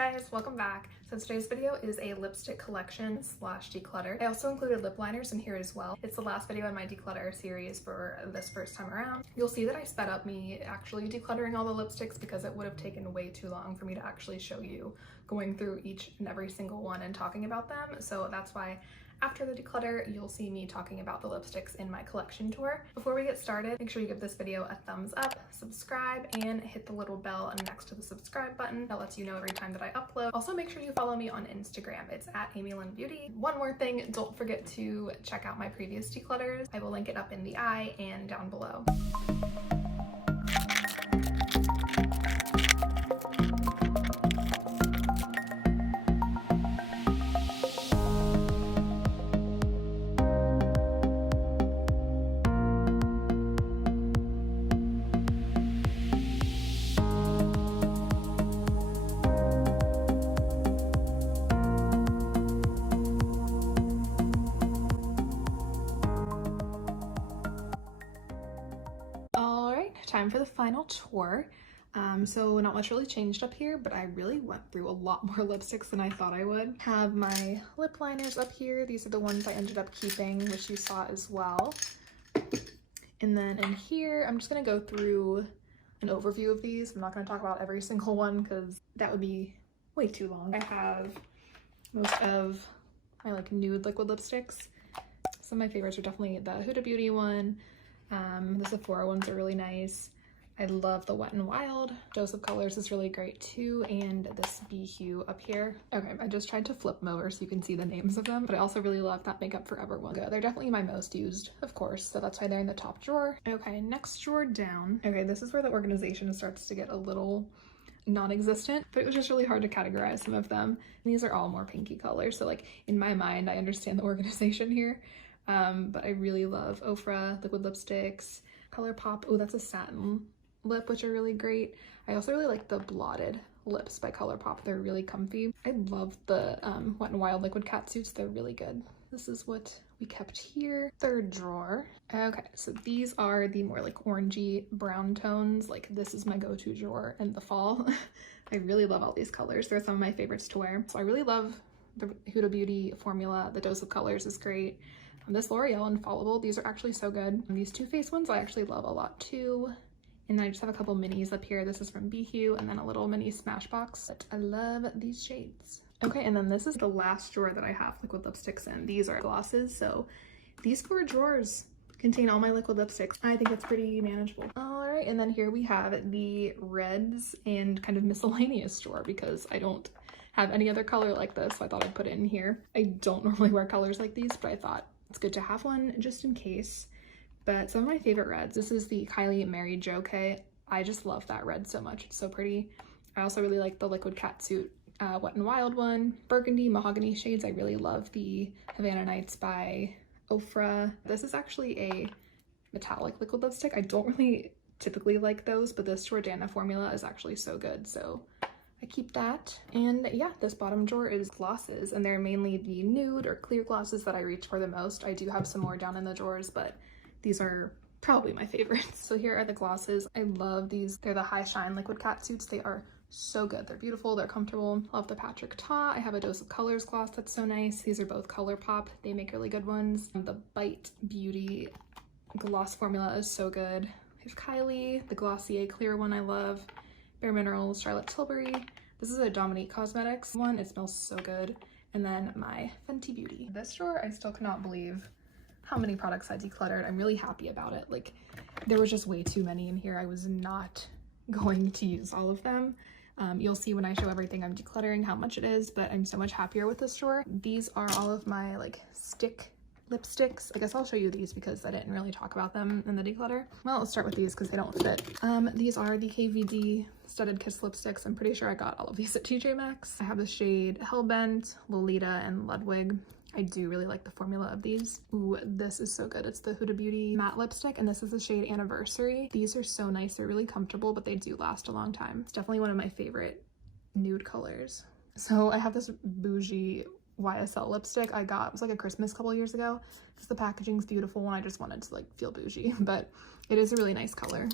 guys, welcome back. So today's video is a lipstick collection slash declutter. I also included lip liners in here as well. It's the last video in my declutter series for this first time around. You'll see that I sped up me actually decluttering all the lipsticks because it would have taken way too long for me to actually show you going through each and every single one and talking about them. So that's why after the declutter, you'll see me talking about the lipsticks in my collection tour. Before we get started, make sure you give this video a thumbs up, subscribe, and hit the little bell next to the subscribe button. That lets you know every time that I upload. Also, make sure you follow me on Instagram. It's at Aimee Lynn Beauty. One more thing, don't forget to check out my previous declutters. I will link it up in the eye and down below. Time for the final tour. So not much really changed up here, but I really went through a lot more lipsticks than I thought I would. Have my lip liners up here. These are the ones I ended up keeping, which you saw as well. And then in here, I'm just gonna go through an overview of these. I'm not gonna talk about every single one because that would be way too long. I have most of my like nude liquid lipsticks. Some of my favorites are definitely the Huda Beauty one. The Sephora ones are really nice. I love the Wet n Wild. Dose of Colors is really great too, and this Be Hue up here. Okay, I just tried to flip them over so you can see the names of them, but I also really love that Makeup Forever one. They're definitely my most used, of course, so that's why they're in the top drawer. Okay, next drawer down. Okay, this is where the organization starts to get a little non-existent, but it was just really hard to categorize some of them. And these are all more pinky colors, so like in my mind, I understand the organization here. But I really love Ofra liquid lipsticks, ColourPop. Oh, that's a satin lip, which are really great. I also really like the blotted lips by ColourPop. They're really comfy. I love the Wet n Wild liquid catsuits. They're really good. This is what we kept here. Third drawer. Okay, so these are the more like orangey brown tones. Like this is my go-to drawer in the fall. I really love all these colors. They're some of my favorites to wear. So I really love the Huda Beauty formula. The Dose of Colors is great. This L'Oreal Infallible, these are actually so good. These Too Faced ones I actually love a lot too. And then I just have a couple minis up here. This is from Be Hue, and then a little mini Smashbox. But I love these shades. Okay, and then this is the last drawer that I have liquid lipsticks in. These are glosses, so these 4 drawers contain all my liquid lipsticks. I think it's pretty manageable. All right, and then here we have the reds and kind of miscellaneous drawer because I don't have any other color like this, so I thought I'd put it in here. I don't normally wear colors like these, but I thought it's good to have one just in case. But some of my favorite reds, this is the Kylie Mary Jo K. I just love that red so much. It's so pretty. I also really like the liquid catsuit Wet n Wild one. Burgundy mahogany shades. I really love the Havana Nights by Ofra. This is actually a metallic liquid lipstick. I don't really typically like those, but this Jordana formula is actually so good, so I keep that. And yeah, this bottom drawer is glosses, and they're mainly the nude or clear glosses that I reach for the most. I do have some more down in the drawers, but these are probably my favorites. So here are the glosses. I love these. They're the High Shine liquid catsuits. They are so good. They're beautiful. They're comfortable. Love the Patrick Ta. I have a Dose of Colors gloss that's so nice. These are both ColourPop. They make really good ones. The Bite Beauty gloss formula is so good. We have Kylie, the Glossier clear one I love. Bare Minerals, Charlotte Tilbury. This is a Dominique Cosmetics one. It smells so good. And then my Fenty Beauty. This drawer, I still cannot believe how many products I decluttered. I'm really happy about it. Like, there was just way too many in here. I was not going to use all of them. You'll see when I show everything I'm decluttering how much it is, but I'm so much happier with this drawer. These are all of my like stick lipsticks. I guess I'll show you these because I didn't really talk about them in the declutter. Well, let's start with these because they don't fit. These are the KVD Studded Kiss lipsticks. I'm pretty sure I got all of these at TJ Maxx. I have the shade Hellbent, Lolita, and Ludwig. I do really like the formula of these. Ooh, this is so good. It's the Huda Beauty matte lipstick, and this is the shade Anniversary. These are so nice. They're really comfortable, but they do last a long time. It's definitely one of my favorite nude colors. So I have this bougie YSL lipstick I got. It was like a Christmas a couple years ago because the packaging's beautiful and I just wanted to like feel bougie, but it is a really nice color.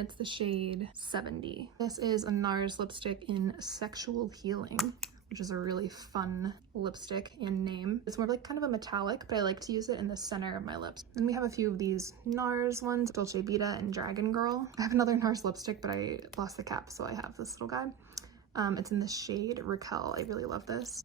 It's the shade 70. This is a NARS lipstick in Sexual Healing, which is a really fun lipstick and name. It's more like kind of a metallic, but I like to use it in the center of my lips. Then we have a few of these NARS ones, Dolce Vita and Dragon Girl. I have another NARS lipstick, but I lost the cap, so I have this little guy. It's in the shade Raquel. I really love this.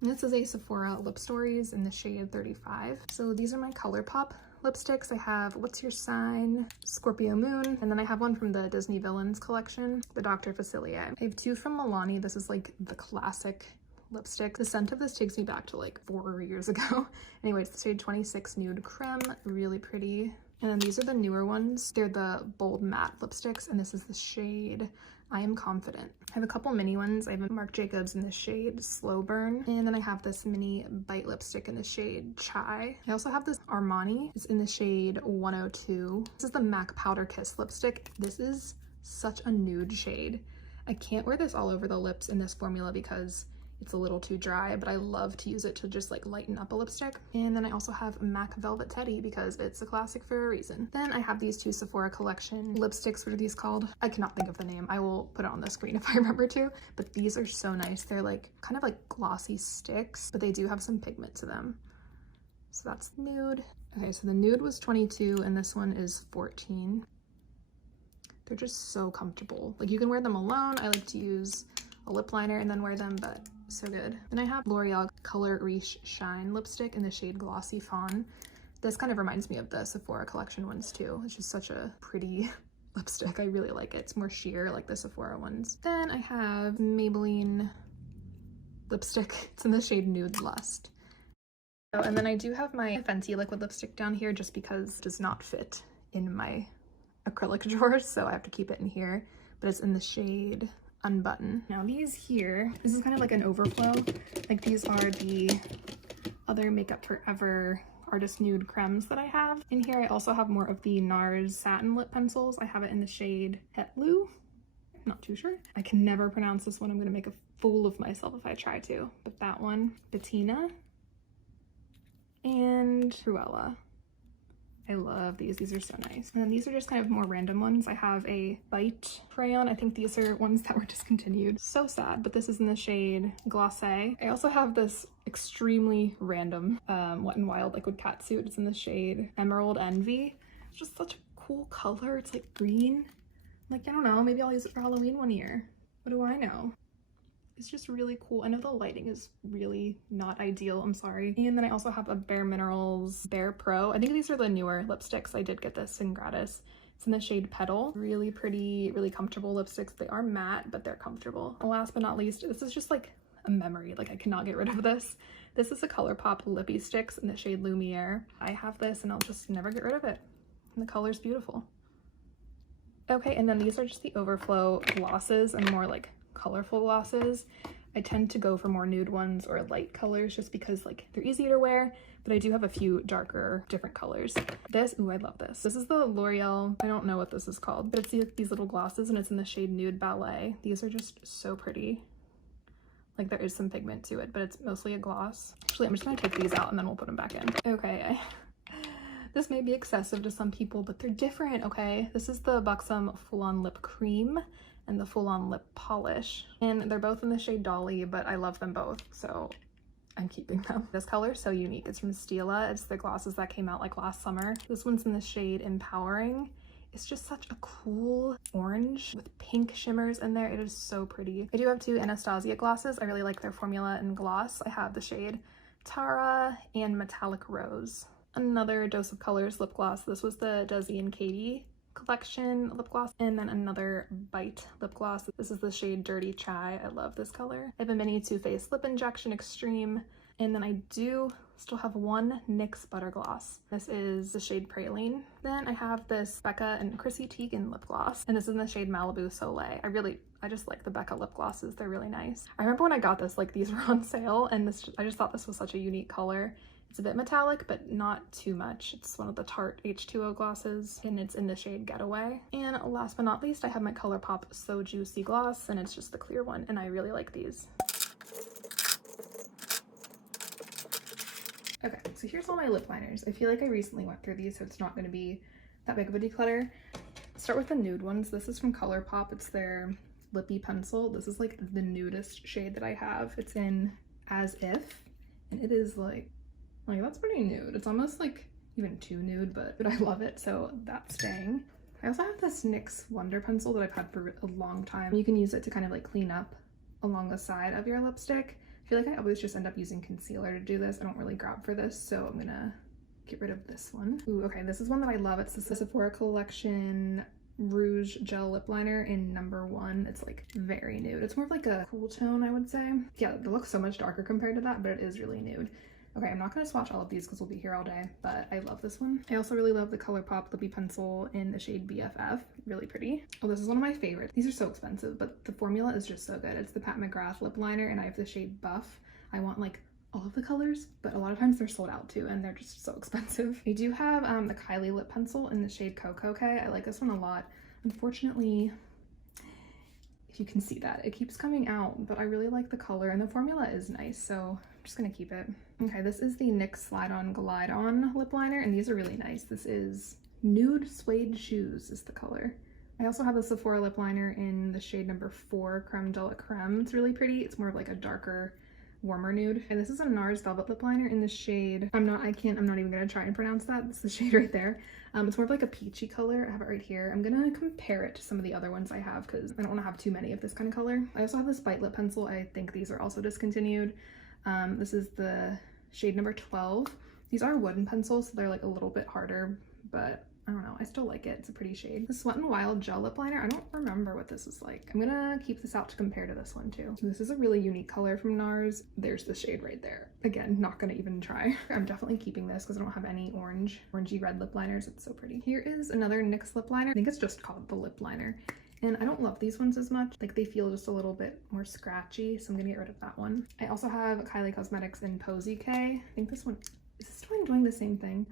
And this is a Sephora Lip Stories in the shade 35. So these are my ColourPop lipsticks. I have What's Your Sign, Scorpio Moon, and then I have one from the Disney Villains collection, the Dr. Facilier. I have two from Milani. This is like the classic lipstick. The scent of this takes me back to like 4 years ago. Anyway, it's the shade 26 Nude Creme, really pretty. And then these are the newer ones. They're the bold matte lipsticks, and this is the shade I Am Confident. I have a couple mini ones. I have a Marc Jacobs in the shade Slow Burn, and then I have this mini bite lipstick in the shade Chai. I also have this Armani. It's in the shade 102. This is the MAC Powder Kiss lipstick. This is such a nude shade. I can't wear this all over the lips in this formula because it's a little too dry, but I love to use it to just like lighten up a lipstick. And then I also have MAC Velvet Teddy because it's a classic for a reason. Then I have these two Sephora collection lipsticks. What are these called? I cannot think of the name. I will put it on the screen if I remember to, but these are so nice. They're like kind of like glossy sticks, but they do have some pigment to them. So that's nude. Okay, so the nude was 22 and this one is 14. They're just so comfortable. Like you can wear them alone. I like to use a lip liner and then wear them, but so good. Then I have L'Oreal Color Riche Shine lipstick in the shade Glossy Fawn. This kind of reminds me of the Sephora collection ones too. It's just such a pretty lipstick. I really like it. It's more sheer like the Sephora ones. Then I have Maybelline lipstick. It's in the shade Nude Lust. Oh, and then I do have my Fenty liquid lipstick down here just because it does not fit in my acrylic drawers, so I have to keep it in here, but it's in the shade Unbutton. Now these here, this is kind of like an overflow. Like these are the other Makeup Forever Artist Nude Cremes that I have. In here I also have more of the NARS satin lip pencils. I have it in the shade Hetlu. Not too sure. I can never pronounce this one. I'm gonna make a fool of myself if I try to. But that one, Bettina and Cruella. I love these. These are so nice. And then these are just kind of more random ones. I have a Bite crayon. I think these are ones that were discontinued. So sad, but this is in the shade Glacé. I also have this extremely random Wet n Wild liquid catsuit. It's in the shade Emerald Envy. It's just such a cool color. It's like green. Like, I don't know, maybe I'll use it for Halloween one year. What do I know? It's just really cool. I know the lighting is really not ideal, I'm sorry. And then I also have a Bare Minerals Bare Pro. I think these are the newer lipsticks. I did get this in gratis. It's in the shade Petal. Really pretty, really comfortable lipsticks. They are matte, but they're comfortable. And last but not least, this is just like a memory. Like I cannot get rid of this. This is a ColourPop Lippy Sticks in the shade Lumiere. I have this and I'll just never get rid of it. And the color's beautiful. Okay, and then these are just the overflow glosses and more like colorful glosses. I tend to go for more nude ones or light colors just because like they're easier to wear, but I do have a few darker different colors. This, ooh, I love this. This is the L'Oreal, I don't know what this is called, but it's these little glosses and it's in the shade Nude Ballet. These are just so pretty. Like there is some pigment to it, but it's mostly a gloss. Actually, I'm just gonna take these out and then we'll put them back in. Okay, this may be excessive to some people, but they're different, okay? This is the Buxom Full On Lip Cream and the Full On Lip Polish. And they're both in the shade Dolly, but I love them both, so I'm keeping them. This color is so unique. It's from Stila. It's the glosses that came out like last summer. This one's in the shade Empowering. It's just such a cool orange with pink shimmers in there. It is so pretty. I do have two Anastasia glosses. I really like their formula and gloss. I have the shade Tara and Metallic Rose. Another Dose of Colors lip gloss. This was the Desi and Katie collection lip gloss, and then another Bite lip gloss. This is the shade Dirty Chai. I love this color. I have a mini Too Faced Lip Injection Extreme, and then I do still have one NYX Butter Gloss. This is the shade Praline. Then I have this Becca and Chrissy Teigen lip gloss, and this is in the shade Malibu Soleil. I just like the Becca lip glosses. They're really nice. I remember when I got this, like these were on sale, and I just thought this was such a unique color. It's a bit metallic, but not too much. It's one of the Tarte H2O glosses, and it's in the shade Getaway. And last but not least, I have my ColourPop So Juicy gloss, and it's just the clear one, and I really like these. Okay, so here's all my lip liners. I feel like I recently went through these, so it's not going to be that big of a declutter. start with the nude ones. This is from ColourPop. It's their lippy pencil. This is like the nudist shade that I have. It's in As If, and it is like that's pretty nude. It's almost like even too nude, but I love it, so that's staying. I also have this NYX Wonder pencil that I've had for a long time. You can use it to kind of like clean up along the side of your lipstick. I feel like I always just end up using concealer to do this. I don't really grab for this, so I'm gonna get rid of this one. Ooh, okay, this is one that I love. It's the Sephora Collection Rouge Gel Lip Liner in number 1. It's like very nude. It's more of like a cool tone, I would say. Yeah, it looks so much darker compared to that, but it is really nude. Okay, I'm not gonna swatch all of these because we'll be here all day, but I love this one. I also really love the ColourPop Lippy Pencil in the shade BFF. Really pretty. Oh, this is one of my favorites. These are so expensive, but the formula is just so good. It's the Pat McGrath Lip Liner, and I have the shade Buff. I want like all of the colors, but a lot of times they're sold out too, and they're just so expensive. I do have the Kylie Lip Pencil in the shade Cocoa K. I like this one a lot. Unfortunately, if you can see that, it keeps coming out, but I really like the color, and the formula is nice, so I'm just gonna keep it. Okay, this is the NYX Slide On Glide On Lip Liner, and these are really nice. This is Nude Suede Shoes is the color. I also have a Sephora lip liner in the shade number 4, Creme de la Creme. It's really pretty. It's more of like a darker, warmer nude. And this is a NARS Velvet Lip Liner in the shade, I'm not even gonna try and pronounce that. It's the shade right there. It's more of like a peachy color. I have it right here. I'm gonna compare it to some of the other ones I have because I don't want to have too many of this kind of color. I also have this Bite Lip Pencil. I think these are also discontinued. This is the shade number 12. These are wooden pencils, so they're like a little bit harder, but I don't know, I still like it. It's a pretty shade. The Wet n Wild Gel Lip Liner, I don't remember what this is like. I'm gonna keep this out to compare to this one too. So this is a really unique color from NARS. There's the shade right there. Again, not gonna even try. I'm definitely keeping this because I don't have any orangey red lip liners. It's so pretty. Here is another NYX lip liner. I think it's just called the lip liner. And I don't love these ones as much. Like they feel just a little bit more scratchy, so I'm gonna get rid of that one. I also have Kylie Cosmetics in Posy K. I think this one, is this one doing the same thing?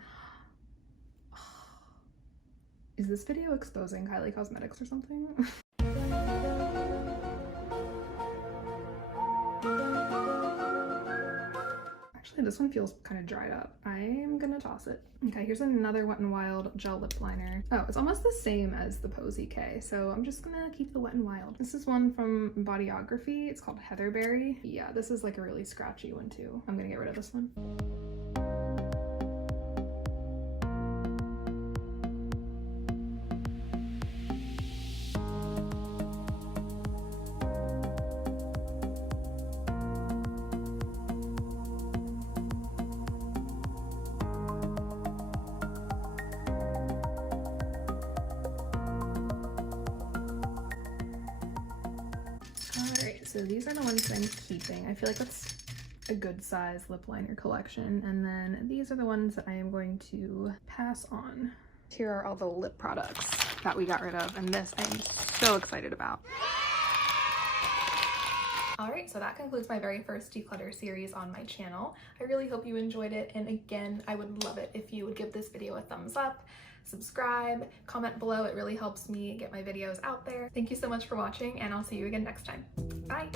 Is this video exposing Kylie Cosmetics or something? Actually, this one feels kind of dried up. I'm gonna toss it. Okay, here's another Wet n Wild Gel Lip Liner. Oh, it's almost the same as the Posy K, so I'm just gonna keep the Wet n Wild. This is one from Bodyography. It's called Heatherberry. Yeah, this is like a really scratchy one too. I'm gonna get rid of this one. So these are the ones that I'm keeping. I feel like that's a good size lip liner collection. And then these are the ones that I am going to pass on. Here are all the lip products that we got rid of, and this I am so excited about. Alright, so that concludes my very first declutter series on my channel. I really hope you enjoyed it, and again, I would love it if you would give this video a thumbs up, subscribe, comment below. It really helps me get my videos out there. Thank you so much for watching, and I'll see you again next time. Bye!